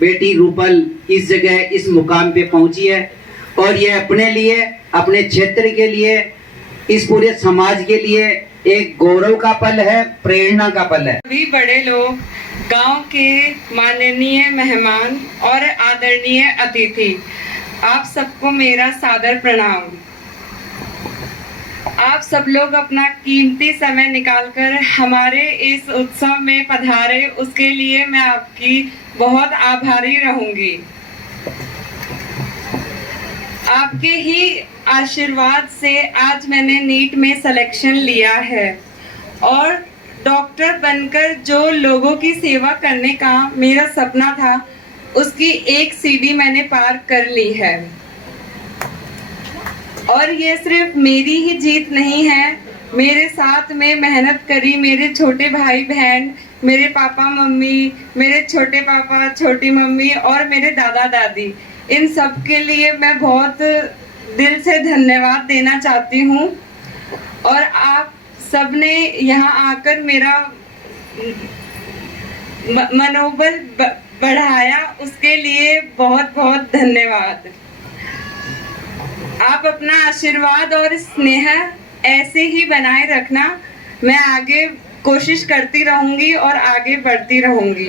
बेटी रूपल इस जगह इस मुकाम पे पहुंची है और ये अपने लिए, अपने क्षेत्र के लिए, इस पूरे समाज के लिए एक गौरव का पल है, प्रेरणा का पल है। सभी बड़े लोग, गांव के माननीय मेहमान और आदरणीय अतिथि, आप सबको मेरा सादर प्रणाम। आप सब लोग अपना कीमती समय निकालकर हमारे इस उत्सव में पधारे, उसके लिए मैं आपकी बहुत आभारी रहूंगी। आपके ही आशीर्वाद से आज मैंने नीट में सिलेक्शन लिया है और डॉक्टर बनकर जो लोगों की सेवा करने का मेरा सपना था, उसकी एक सीढ़ी मैंने पार कर ली है। और ये सिर्फ मेरी ही जीत नहीं है, मेरे साथ में मेहनत करी मेरे छोटे भाई बहन, मेरे पापा मम्मी, मेरे छोटे पापा छोटी मम्मी और मेरे दादा दादी, इन सब के लिए मैं बहुत दिल से धन्यवाद देना चाहती हूँ। और आप सबने यहाँ आकर मेरा मनोबल बढ़ाया, उसके लिए बहुत बहुत धन्यवाद। आप अपना आशीर्वाद और स्नेह ऐसे ही बनाए रखना, मैं आगे कोशिश करती रहूंगी और आगे बढ़ती रहूंगी।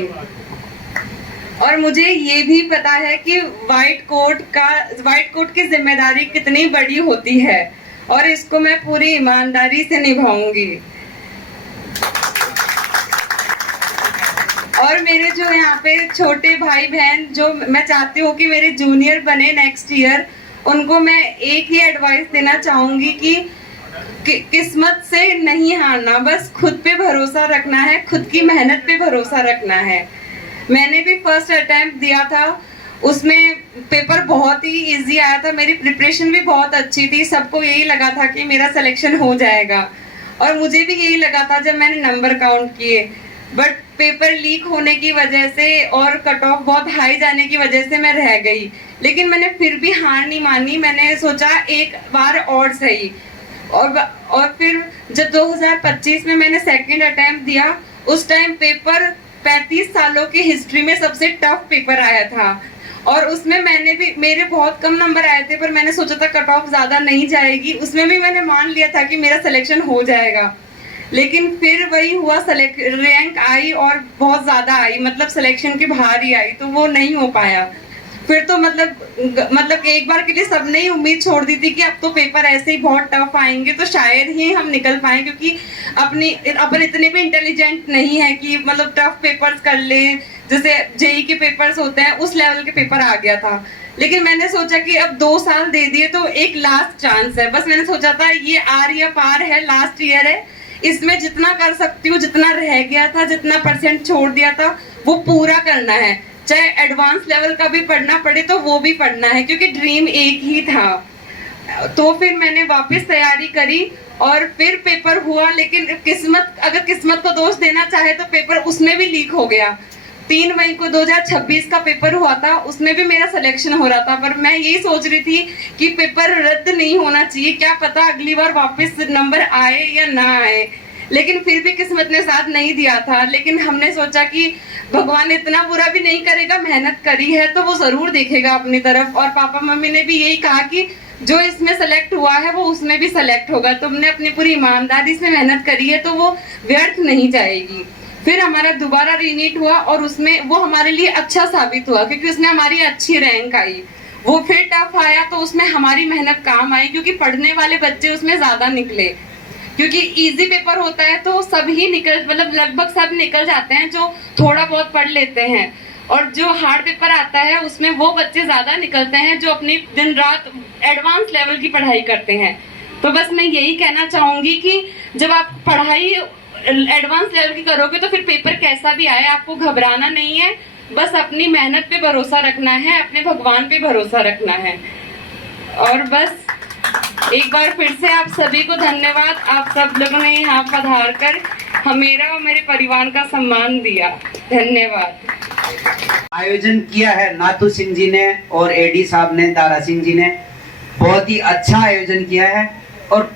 और मुझे ये भी पता है कि व्हाइट कोट की जिम्मेदारी कितनी बड़ी होती है और इसको मैं पूरी ईमानदारी से निभाऊंगी। और मेरे जो यहाँ पे छोटे भाई बहन, जो मैं चाहती हूँ कि मेरे जूनियर बने नेक्स्ट ईयर, उनको मैं एक ही एडवाइस देना चाहूंगी कि किस्मत से नहीं हारना, बस खुद पे भरोसा रखना है, खुद की मेहनत पे भरोसा रखना है। मैंने भी फर्स्ट अटेम्प्ट दिया था, उसमें पेपर बहुत ही इजी आया था, मेरी प्रिपरेशन भी बहुत अच्छी थी, सबको यही लगा था कि मेरा सिलेक्शन हो जाएगा और मुझे भी यही लगा था जब मैंने नंबर काउंट किए। बट पेपर लीक होने की वजह से और कट ऑफ बहुत हाई जाने की वजह से मैं रह गई, लेकिन मैंने फिर भी हार नहीं मानी। मैंने सोचा एक बार और सही, और फिर जब 2025 में मैंने सेकंड अटेम्प्ट दिया, उस टाइम पेपर 35 सालों की हिस्ट्री में सबसे टफ पेपर आया था और उसमें मेरे बहुत कम नंबर आए थे, पर मैंने सोचा था कट ऑफ ज्यादा नहीं जाएगी, उसमें भी मैंने मान लिया था कि मेरा सिलेक्शन हो जाएगा। लेकिन फिर वही हुआ, रैंक आई और बहुत ज्यादा आई, मतलब सिलेक्शन के बाहर ही आई, तो वो नहीं हो पाया। फिर तो मतलब एक बार के लिए सबने ही उम्मीद छोड़ दी थी कि अब तो पेपर ऐसे ही बहुत टफ आएंगे तो शायद ही हम निकल पाए, क्योंकि अपन इतने भी इंटेलिजेंट नहीं है कि मतलब टफ पेपर्स कर ले, जैसे जेई के पेपर्स होते हैं उस लेवल के पेपर आ गया था। लेकिन मैंने सोचा कि अब 2 साल दे दिए तो एक लास्ट चांस है, बस मैंने सोचा था ये आर या पार है, लास्ट ईयर है, इसमें जितना कर सकती हूँ, जितना रह गया था, जितना परसेंट छोड़ दिया था वो पूरा करना है, चाहे एडवांस लेवल का भी पढ़ना पड़े तो वो भी पढ़ना है, क्योंकि ड्रीम एक ही था। तो फिर मैंने वापस तैयारी करी और फिर पेपर हुआ, लेकिन अगर किस्मत को दोष देना चाहे तो पेपर उसमें भी लीक हो गया। 3 मई को 2026 का पेपर हुआ था, उसमें भी मेरा सिलेक्शन हो रहा था, पर मैं यही सोच रही थी कि पेपर रद्द नहीं होना चाहिए, क्या पता अगली बार वापस नंबर आए या ना आए। लेकिन फिर भी किस्मत ने साथ नहीं दिया था। लेकिन हमने सोचा कि भगवान इतना बुरा भी नहीं करेगा, मेहनत करी है तो वो जरूर देखेगा अपनी तरफ। और पापा मम्मी ने भी यही कहा कि जो इसमें सेलेक्ट हुआ है वो उसमें भी सेलेक्ट होगा, तुमने अपनी पूरी ईमानदारी से मेहनत करी है तो वो व्यर्थ नहीं जाएगी। फिर हमारा दोबारा रीनीट हुआ और उसमें वो हमारे लिए अच्छा साबित हुआ, क्योंकि उसमें हमारी अच्छी रैंक आई। वो फिर टफ आया तो उसमें हमारी मेहनत काम आई, क्योंकि पढ़ने वाले बच्चे उसमें ज्यादा निकले, क्योंकि इजी पेपर होता है तो सभी मतलब लगभग सब निकल जाते हैं जो थोड़ा बहुत पढ़ लेते हैं, और जो हार्ड पेपर आता है उसमें वो बच्चे ज्यादा निकलते हैं जो अपनी दिन रात एडवांस लेवल की पढ़ाई करते हैं। तो बस मैं यही कहना चाहूंगी कि जब आप पढ़ाई एडवांस लेवल की करोगे तो फिर पेपर कैसा भी आए आपको घबराना नहीं है, बस अपनी मेहनत पे भरोसा रखना है, अपने भगवान पे भरोसा रखना है। और बस एक बार फिर से आप सभी को धन्यवाद, आप सब लोगों ने यहाँ पधार कर मेरा और मेरे परिवार का सम्मान दिया। धन्यवाद। आयोजन किया है नाथू सिंह जी ने और एडी साहब ने, दारा सिंह जी ने बहुत ही अच्छा आयोजन किया है और